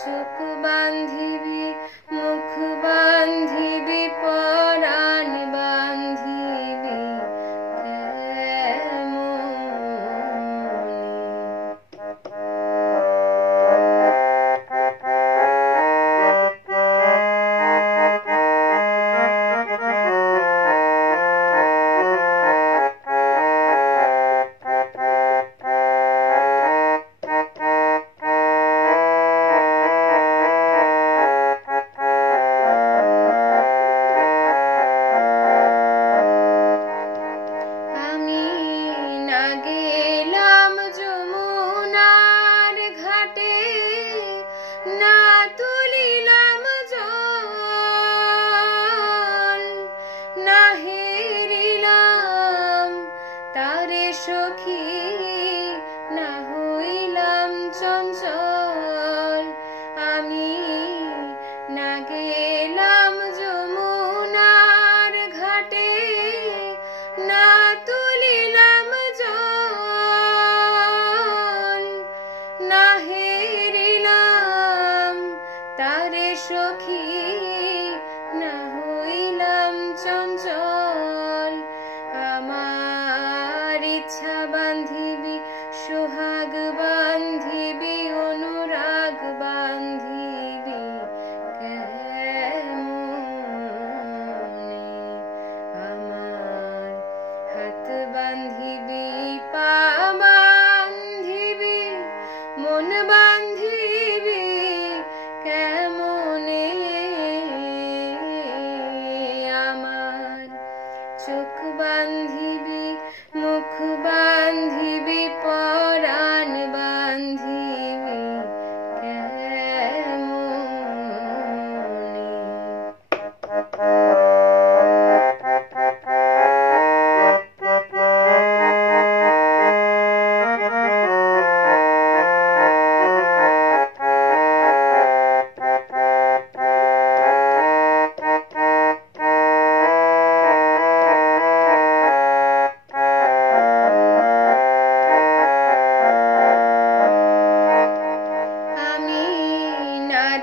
চোখ বান্ধিবি মুখ বান্ধিবি পরাণ বান্ধিবি সখী না হইলাম চঞ্চল আমি না গেলাম যমুনার ঘাটে না তুলিলাম জল না হেরিলাম তারে সখী না হইলাম চঞ্চল আমার ইচ্ছা বান্ধিবি সোহাগ বান্ধিবি অনুরাগ বান্ধিবি কেমনে আমার হাত বান্ধিবি পা বান্ধিবি মন বান্ধিবি কেমনে আমার চোখ বান্ধিবি মুখ বান্ধিবি পরাণ বান্ধিবি কেমনে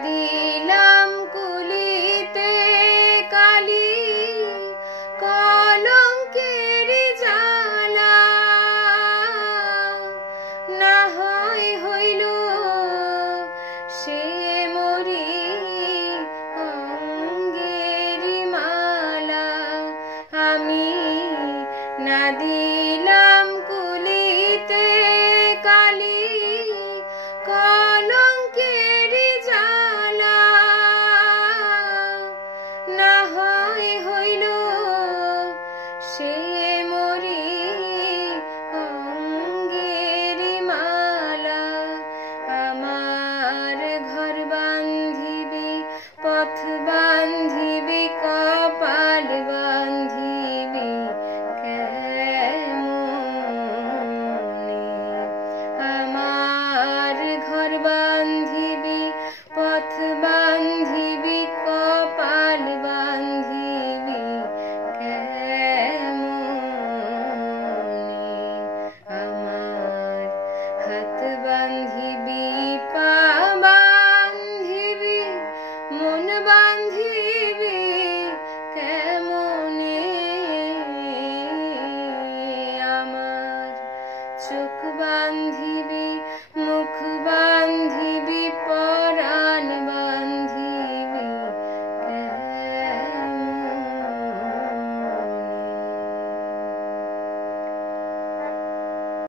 দিলাম কুলিতে কালি কলঙ্কের জ্বালা না হয় হইল সে মরি অঙ্গের মালা আমি না দিলাম কুলিতে কালি কলঙ্কের জ্বালা না হয় হইল সে মরি অঙ্গের মালা আমার ঘর বান্ধিবি পথ বান্ধিবি কপাল বান্ধিবি কেমনে আমার ঘর বান্ধিবি পথ বান্ধিবি কপাল বান্ধিবি কেমনে আমার হাত বান্ধিবি পা বান্ধিবি মন বান্ধিবি কেমনে আমার চোখ বান্ধিবি মুখ বান্ধিবি